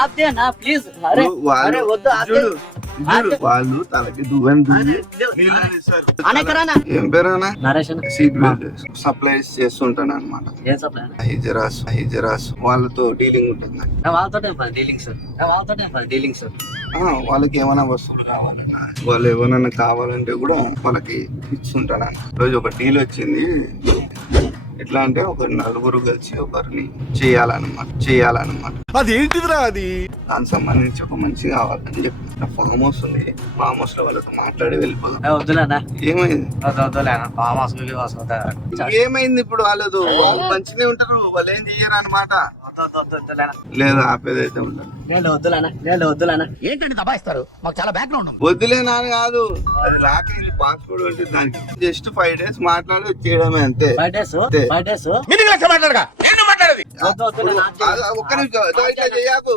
ఆపేనా please. అరే అరే వద్దు చూడు వాళ్ళు తలకి దువ్వని దువ్వి అనేకరానా ఏం పేరేనా నరేష్ సీట్ బెల్ట్ సప్లైస్ చేస్తుంటాను అనమాట. ఏం సప్లై హైజరాస్ వాళ్ళతో డీలింగ్ ఉంటుంది. వాళ్ళతోటే డీలింగ్ సార్, వాళ్ళతోటే డీలింగ్ సార్. వాళ్ళకి ఏమైనా వస్తువులు కావాలన్నా వాళ్ళు ఏమైనా కావాలంటే కూడా వాళ్ళకి ఇస్తుంటాను. రోజు ఒక డీల్ వచ్చింది. ఎట్లా అంటే ఒక నలుగురు కలిసి ఒకరిని చేయాలన్నమాట. అది ఏంటిదిరా అది? దానికి సంబంధించి ఒక మనిషి కావాలని చెప్పి ఫామ్ హౌస్ ఉంది. ఫామ్ హౌస్ లో వాళ్ళతో మాట్లాడి వెళ్ళిపోదాం. వద్దులేనా ఏమైంది వద్దులేనా ఫామ్ హౌస్ ఏమైంది ఇప్పుడు? వాళ్ళు మంచిగా ఉంటారు, వాళ్ళు ఏం చెయ్యరు అనమాట. లేదు ఆపేదైతే ఉంటారు. వద్దులేనా ఏంటండి దబాయిస్తారు? మాకు చాలా బ్యాక్గ్రౌండ్ ఉంది. వద్దులేనా అని కాదు, అది లాకెళ్ళి పాస్పోర్ట్ అంటే దానికి జస్ట్ 5 days మాట్లాడి వచ్చేయడమే అంతే. 5 days మీనింగ్ లెక్క మాట్లాడగా నేను మాట్లాడేది. ఒక్క నిమిషం చేయకు.